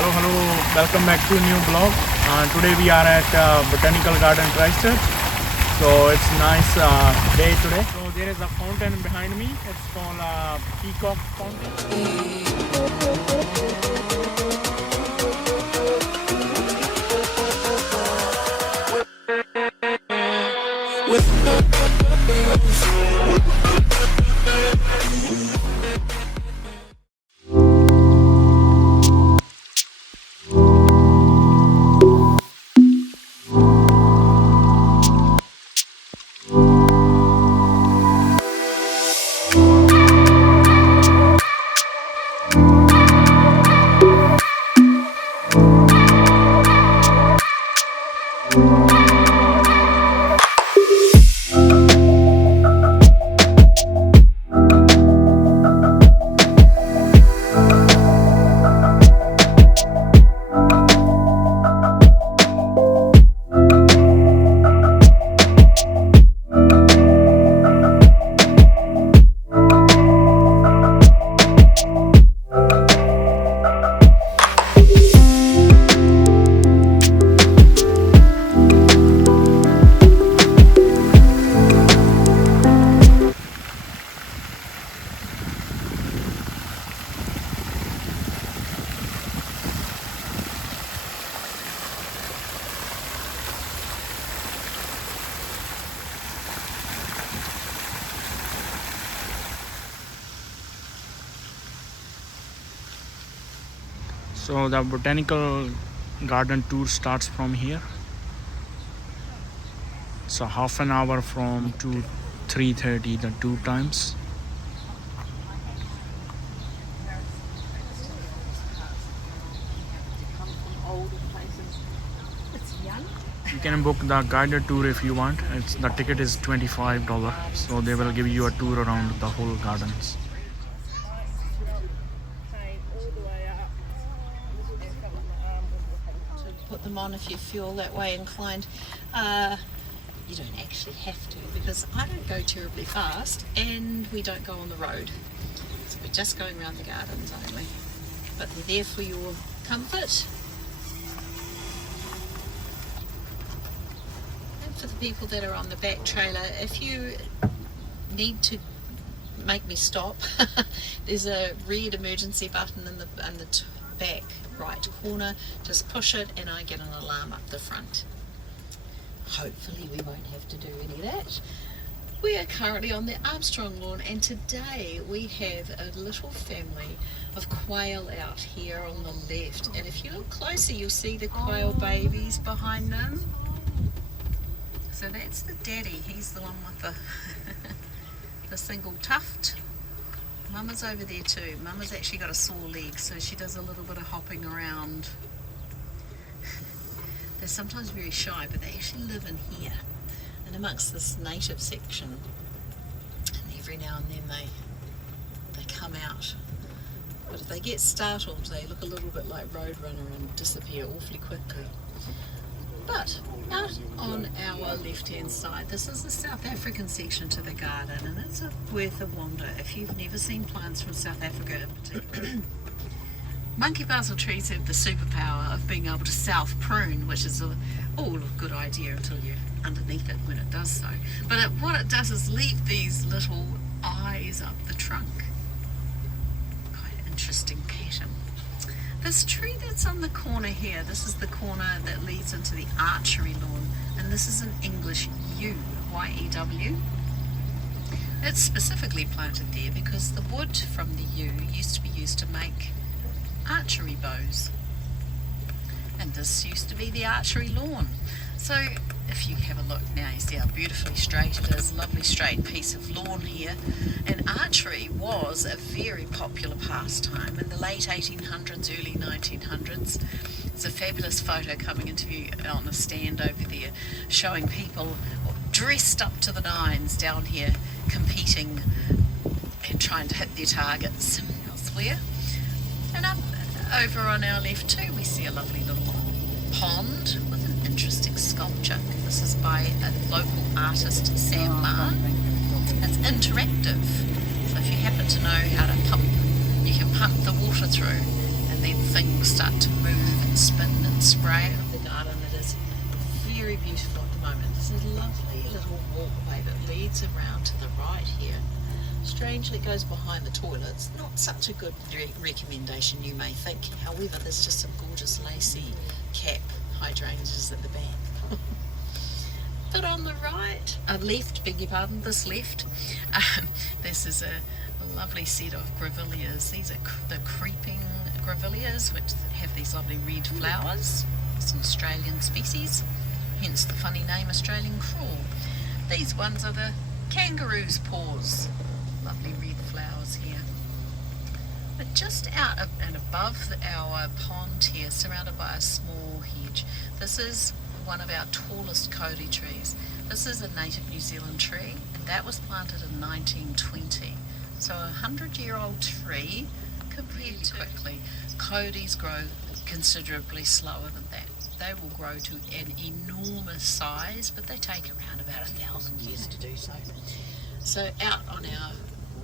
Hello, welcome back to a new vlog. Today we are at Botanical Garden Christchurch. So it's a nice day today. So there is a fountain behind me. It's called Peacock Fountain. So the Botanical Garden Tour starts from here. So half an hour from 3:30, the two times. You can book the guided tour if you want. The ticket is $25. So they will give you a tour around the whole gardens. Put them on if you feel that way inclined. You don't actually have to, because I don't go terribly fast and we don't go on the road, so we're just going around the gardens only, but they're there for your comfort and for the people that are on the back trailer. If you need to make me stop, there's a red emergency button in the back right corner. Just push it and I get an alarm up the front. Hopefully we won't have to do any of that. We are currently on the Armstrong lawn, and today we have a little family of quail out here on the left, and if you look closer you'll see the quail babies behind them. So that's the daddy, he's the one with the the single tuft. Mama's over there too. Mama's actually got a sore leg, so she does a little bit of hopping around. They're sometimes very shy, but they actually live in here and amongst this native section, and every now and then they come out, but if they get startled they look a little bit like Roadrunner and disappear awfully quickly. But out on our left hand side, this is the South African section to the garden, and it's worth a wander if you've never seen plants from South Africa in particular. Monkey basil trees have the superpower of being able to self-prune, which is all a good idea until you're underneath it when it does so. But what it does is leave these little eyes up the trunk. Quite an interesting pattern. This tree that's on the corner here, this is the corner that leads into the Archery lawn, and this is an English yew, Y-E-W. It's specifically planted there because the wood from the yew used to be used to make archery bows, and this used to be the archery lawn. So if you have a look now, you see how beautifully straight it is, lovely straight piece of lawn here. And archery was a very popular pastime in the late 1800s, early 1900s. There's a fabulous photo coming into view on a stand over there showing people dressed up to the nines down here competing and trying to hit their targets elsewhere. And up over on our left too we see a lovely little pond with an interesting sculpture. This is by a local artist, Sam Mann. It's interactive, so if you happen to know how to pump, you can pump the water through and then things start to move spin and spray of the garden. It is very beautiful at the moment. There's a lovely little walkway that leads around to the right here. Strangely, it goes behind the toilets. Not such a good recommendation, you may think. However, there's just some gorgeous lacy cap hydrangeas at the back. But on the right, left, beg your pardon, this left, this is a lovely set of grevilleas. These are the creeping grevilleas, which have these lovely red flowers. It's an Australian species, hence the funny name Australian crawl. These ones are the kangaroo's paws. Lovely red flowers here. But just out and above our pond here, surrounded by a small hedge, this is one of our tallest Kauri trees. This is a native New Zealand tree, and that was planted in 1920. So a 100-year-old tree compared to quickly. Kauris grow considerably slower than that. They will grow to an enormous size, but they take around about 1,000 years to do so. So out on our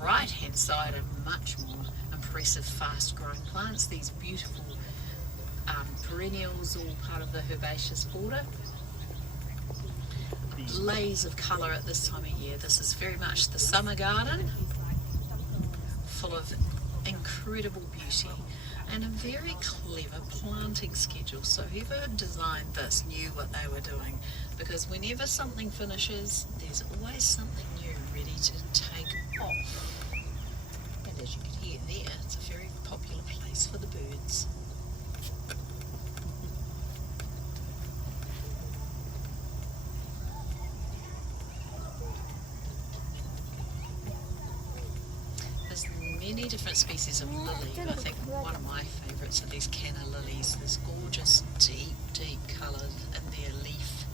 right-hand side are much more impressive, fast-growing plants. These beautiful perennials, all part of the herbaceous border. Blaze of colour at this time of year. This is very much the summer garden, full of incredible beauty and a very clever planting schedule. So whoever designed this knew what they were doing, because whenever something finishes, there's always something new ready to take off. And as you can hear there, it's a very popular place for the birds. Many different species of lily. I think one of my favourites are these canna lilies. This gorgeous, deep colour in their leaf.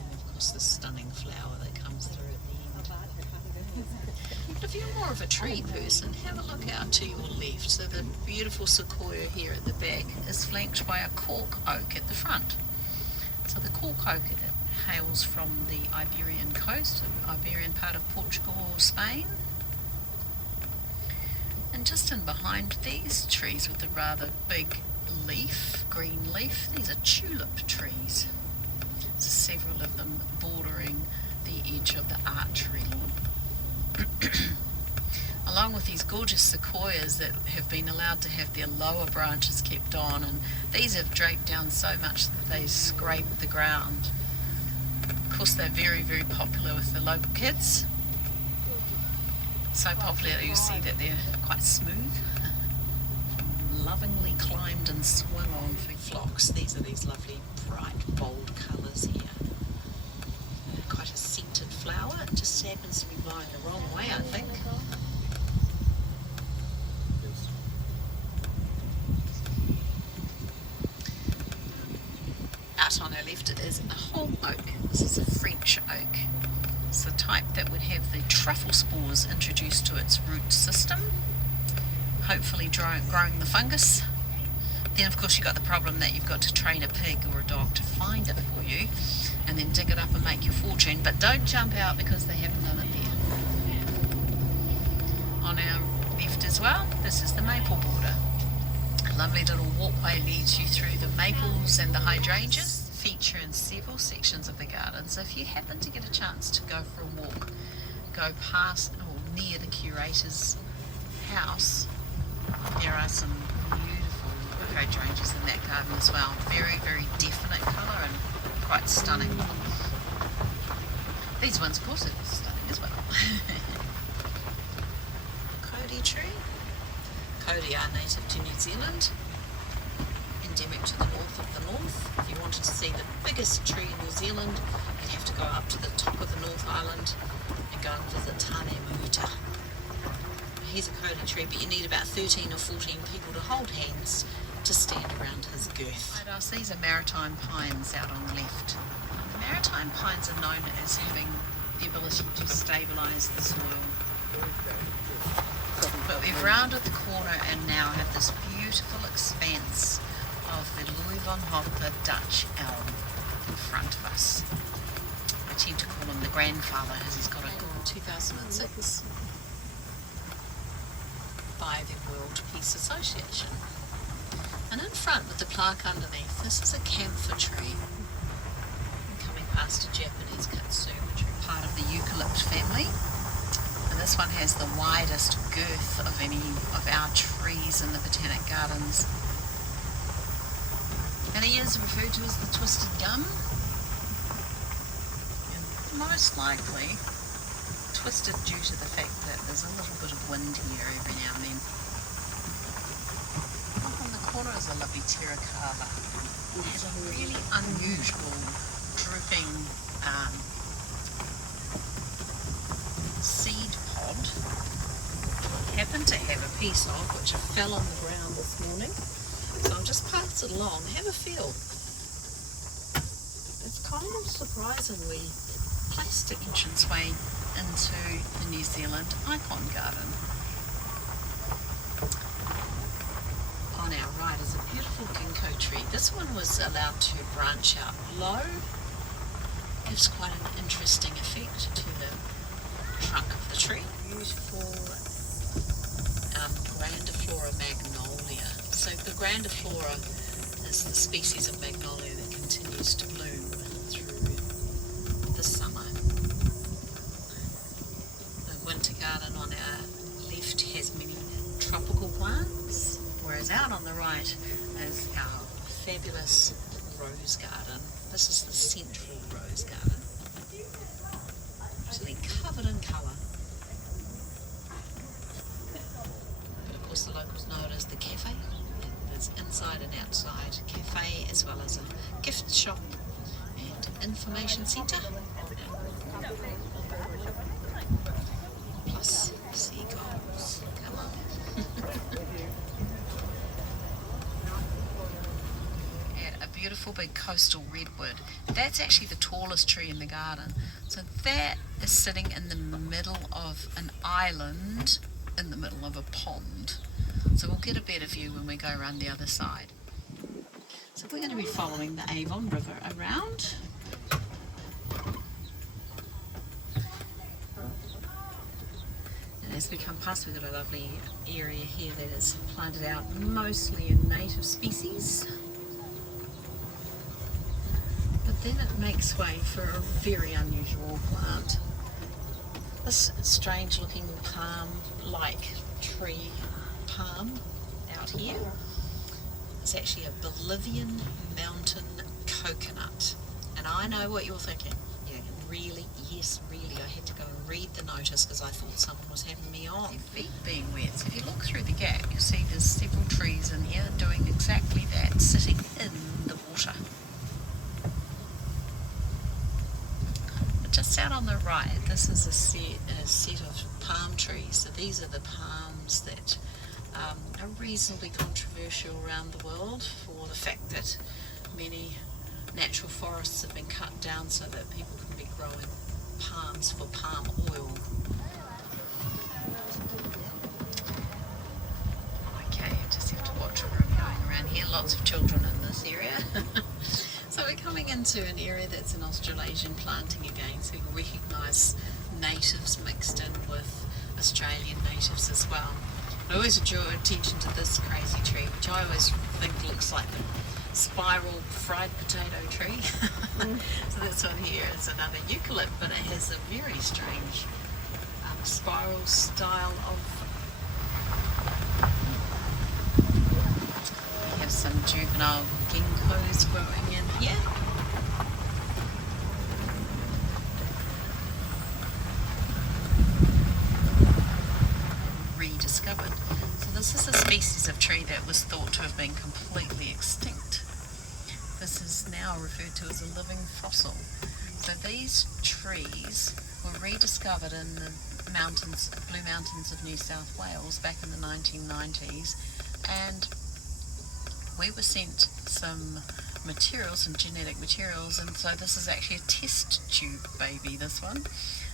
And of course the stunning flower that comes through at the end. But if you're more of a tree person, have a look out to your left. So the beautiful sequoia here at the back is flanked by a cork oak at the front. So the cork oak, it hails from the Iberian coast, the Iberian part of Portugal or Spain. And just in behind these trees with the rather big leaf, green leaf, these are tulip trees. There's several of them bordering the edge of the Archery lawn. Along with these gorgeous sequoias that have been allowed to have their lower branches kept on, and these have draped down so much that they scrape the ground. Of course, they're very, very popular with the local kids. So popular you'll see that they're quite smooth, lovingly climbed and swung on for flocks. These are these lovely bright bold colours here. Quite a scented flower. It just happens to be blowing the wrong way, I think. Out on our left is a holm oak. This is a French oak. It's the type that would have the truffle spores introduced to its root system, hopefully growing the fungus. Then of course you've got the problem that you've got to train a pig or a dog to find it for you and then dig it up and make your fortune, but don't jump out because they haven't done it there. On our left as well, this is the maple border. A lovely little walkway leads you through the maples and the hydrangeas. Feature in several sections of the garden, so if you happen to get a chance to go for a walk, go past or near the curator's house, there are some beautiful hydrangeas in that garden as well. Very, very definite colour and quite stunning. These ones of course are stunning as well. Kauri tree. Kauri are native to New Zealand, endemic to the north of the north. If you wanted to see the biggest tree in New Zealand, you'd have to go up to the top of the North Island and go and visit Tanemuta. He's a Kauri tree, but you need about 13 or 14 people to hold hands to stand around his girth. These are maritime pines out on the left. The maritime pines are known as having the ability to stabilise the soil. But we've rounded the corner and now have this beautiful expanse of the Louis van Hoffer Dutch elm in front of us. I tend to call him the grandfather as he's got a 2006 by the World Peace Association. And in front with the plaque underneath, this is a camphor tree. I'm coming past a Japanese kitsune tree, part of the eucalypt family. And this one has the widest girth of any of our trees in the Botanic Gardens. And he is referred to as the twisted gum. And most likely twisted due to the fact that there's a little bit of wind here every now and then. Up on the corner is a lovely terracotta. It has a really unusual drooping seed pod. I happen to have a piece of which fell on the ground this morning, so I'll just pass it along. Have a feel. It's kind of surprisingly plastic entranceway into the New Zealand icon garden. On our right is a beautiful ginkgo tree. This one was allowed to branch out low. Gives quite an interesting effect to the trunk of the tree. Beautiful grandiflora magnolia. So the grandiflora is the species of magnolia that continues to bloom through the summer. The winter garden on our left has many tropical plants, whereas out on the right is our fabulous rose garden. This is the central rose garden. Actually covered in colour. But of course the locals know it as the cafe. There's inside and outside cafe, as well as a gift shop and information centre. Plus seagulls. Come on. And a beautiful big coastal redwood. That's actually the tallest tree in the garden. So that is sitting in the middle of an island in the middle of a pond. So we'll get a better view when we go around the other side. So we're going to be following the Avon River around. And as we come past, we've got a lovely area here that is planted out mostly in native species. But then it makes way for a very unusual plant. This strange looking palm-like tree palm out here is actually a Bolivian mountain coconut. And I know what you're thinking. Yeah, really? Yes, really. I had to go and read the notice because I thought someone was having me on. Feet being wet. So if you look through the gap, you'll see there's several trees in here doing exactly that, sitting in the water. Just out on the right, this is a set of palm trees. So these are the palms that are reasonably controversial around the world for the fact that many natural forests have been cut down so that people can be growing palms for palm oil. Okay, I just have to watch where I'm going around here. Lots of children in this area. So we're coming into an area that's an Australasian planting again, so you can recognise natives mixed in with Australian natives as well. I always draw attention to this crazy tree, which I always think looks like the spiral fried potato tree. So this one here is another eucalypt, but it has a very strange spiral style of... We have some juvenile ginkgos growing in here. Rediscovered. So this is a species of tree that was thought to have been completely extinct. This is now referred to as a living fossil. So these trees were rediscovered in the mountains, Blue Mountains of New South Wales back in the 1990s, and we were sent some materials, some genetic materials, and so this is actually a test tube baby, this one.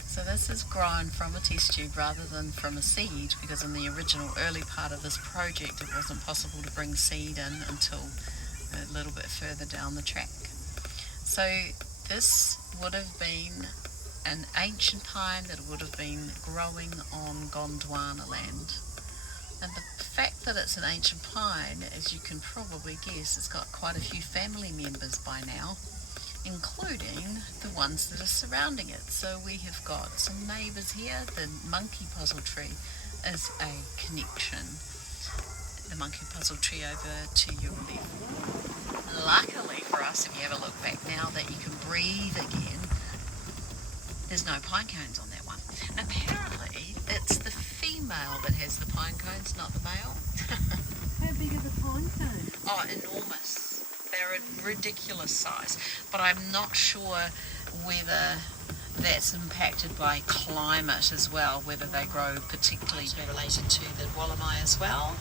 So this is grown from a test tube rather than from a seed, because in the original early part of this project it wasn't possible to bring seed in until a little bit further down the track. So this would have been an ancient pine that would have been growing on Gondwana land. And the fact that it's an ancient pine, as you can probably guess, it's got quite a few family members by now, including the ones that are surrounding it. So we have got some neighbours here. The monkey puzzle tree is a connection. The monkey puzzle tree over to your left. Luckily for us, if you have a look back now that you can breathe again, there's no pine cones on that one. Apparently, it's the female that has the pine cones, not the male. How big are the pine cones? Oh, enormous. They're a ridiculous size. But I'm not sure whether that's impacted by climate as well, whether they grow particularly related to the Wallamai as well.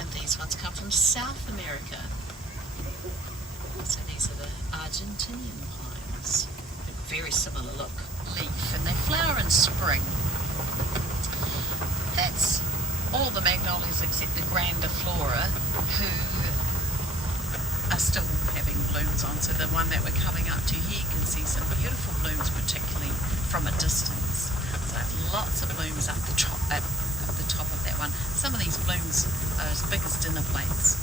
And these ones come from South America. So these are the Argentinian pines. A very similar look. Leaf, and they flower in spring. That's all the magnolias except the grander flora, who are still having blooms on. So the one that we're coming up to here, you can see some beautiful blooms, particularly from a distance. So lots of blooms up the top of that one. Some of these blooms are as big as dinner plates.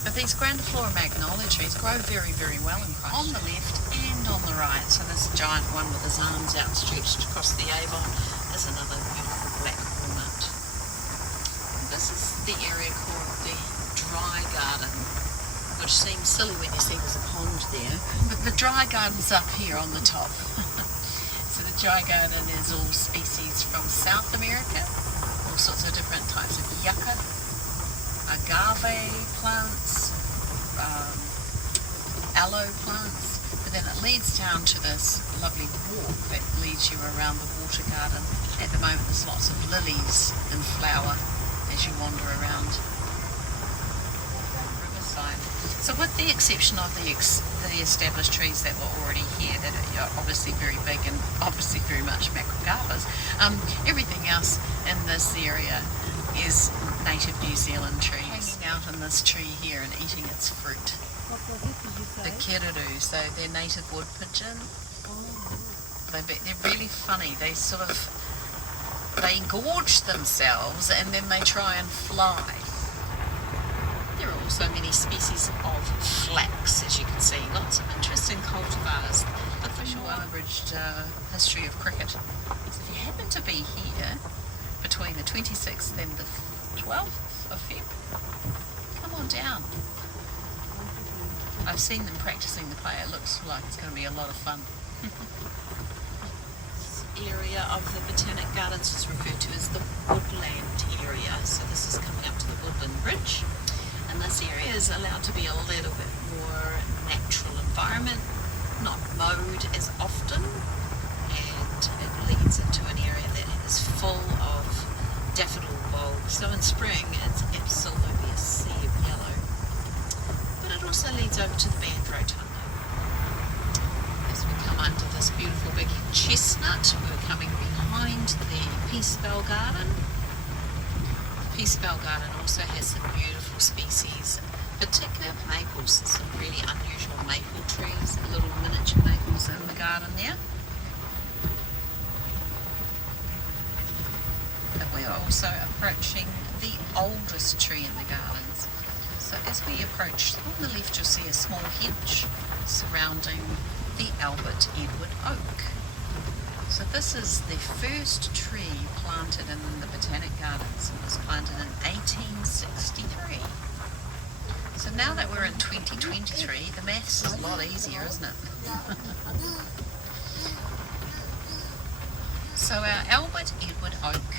But these grandiflora magnolia trees grow very, very well in Christchurch. On the left and on the right. So this giant one with his arms outstretched across the Avon is another beautiful black walnut. And this is the area called the Dry Garden, which seems silly when you see there's a pond there. But the Dry Garden's up here on the top. So the Dry Garden is all species from South America, all sorts of different types of yucca, agave plants, aloe plants, but then it leads down to this lovely walk that leads you around the water garden. At the moment there's lots of lilies in flower as you wander around the riverside. So with the exception of the established trees that were already here, that are obviously very big and obviously very much macrogarbas, everything else in this area is native New Zealand trees. Hanging out in this tree here and eating its fruit. What was it, did you say? The kiriru, so they're native wood pigeon. They're really funny. They gorge themselves and then they try and fly. There are also many species of flax, as you can see. Lots of interesting cultivars. But the short unabridged history of cricket. So if you happen to be here between the 26th and the 12th of Feb, come on down. I've seen them practicing the play. It looks like it's going to be a lot of fun. This area of the Botanic Gardens is referred to as the Woodland area. So this is coming up to the Woodland Bridge. And this area is allowed to be a little bit more natural environment, not mowed as often. And it leads into an area that is full of daffodil bulbs. So in spring it's absolutely a sea of yellow. But it also leads over to the band rotunda. As we come under this beautiful big chestnut, we're coming behind the Peace Bell Garden. The Peace Bell Garden also has some beautiful species, particularly maples. Some really unusual maple trees, little miniature maples in the garden there. We are also approaching the oldest tree in the gardens. So as we approach, on the left you'll see a small hedge surrounding the Albert Edward oak. So this is the first tree planted in the Botanic Gardens. It was planted in 1863. So now that we're in 2023, the maths is a lot easier, isn't it? So our Albert Edward oak,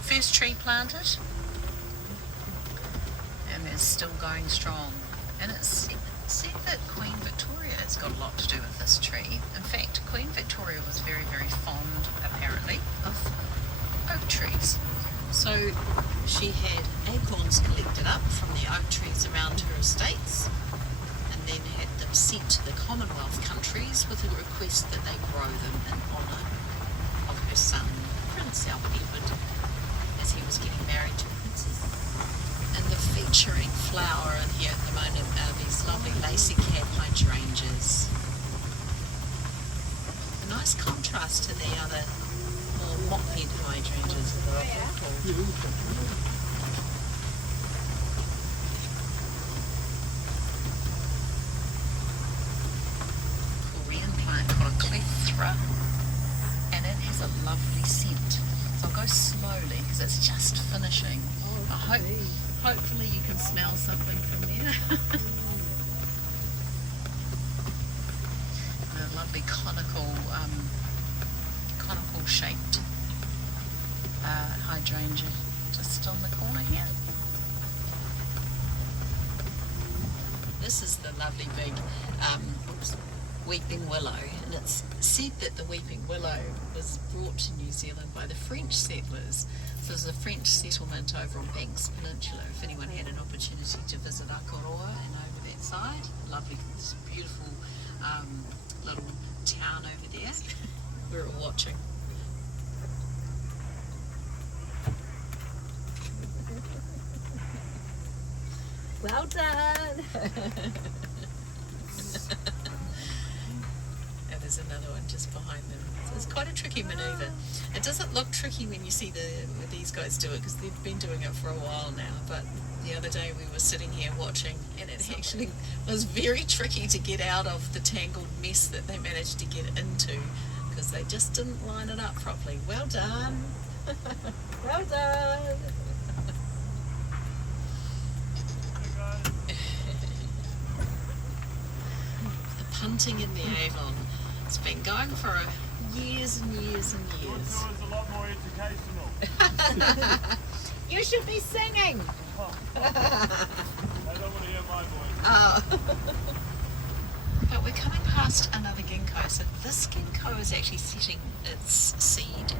first tree planted, and is still going strong. And it's said that Queen Victoria has got a lot to do with this tree. In fact, Queen Victoria was very, very fond, apparently, of oak trees. So she had acorns collected up from the oak trees around her estates, and then had them sent to the Commonwealth countries with a request that they grow them in honour of her son, Prince Albert Edward, as he was getting married to a princess. And the featuring flower in here at the moment are these lovely lacy cap hydrangeas. A nice contrast to the other more mop-head hydrangeas that are often called. clethra, and it has a lovely scent. So I'll go slowly because it's just finishing. Hopefully you can smell something from there. And a lovely conical shaped hydrangea just on the corner here. This is the lovely big weeping willow, and it's said that the weeping willow was brought to New Zealand by the French settlers. So there's a French settlement over on Banks Peninsula. If anyone had an opportunity to visit Akaroa and over that side, lovely, this beautiful little town over there. We're all watching. Well done! And there's another one just behind them. So it's quite a tricky manoeuvre. It doesn't look tricky when you see these guys do it, because they've been doing it for a while now, but the other day we were sitting here watching, and it actually was very tricky to get out of the tangled mess that they managed to get into, because they just didn't line it up properly. Well done! Well done! Hunting in the Avon. It's been going for years and years and years. Your tour is a lot more educational. You should be singing. I don't want to hear my voice. Oh. But we're coming past another ginkgo. So this ginkgo is actually setting its seed.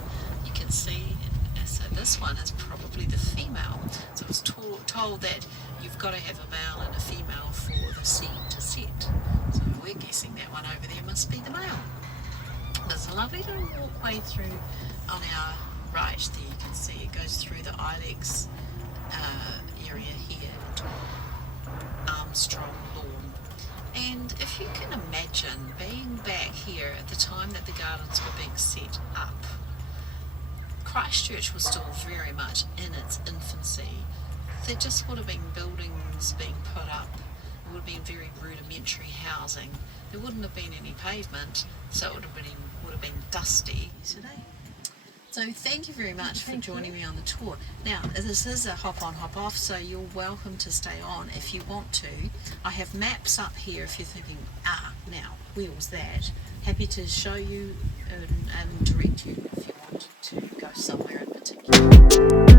You can see. So this one is probably the female. So I was told that you've got to have a male and a female for the seed to set. So we're guessing that one over there must be the male. There's a lovely little walkway through on our right there. You can see it goes through the Ilex area here, Armstrong Lawn. And if you can imagine being back here at the time that the gardens were being set up, Christchurch was still very much in its infancy. There just would have been buildings being put up. It would have been very rudimentary housing. There wouldn't have been any pavement, so it would have been dusty today. So thank you very much for joining me on the tour. Now, this is a hop on, hop off, so you're welcome to stay on if you want to. I have maps up here if you're thinking, now, where's that? Happy to show you and direct you if you want to go somewhere in particular.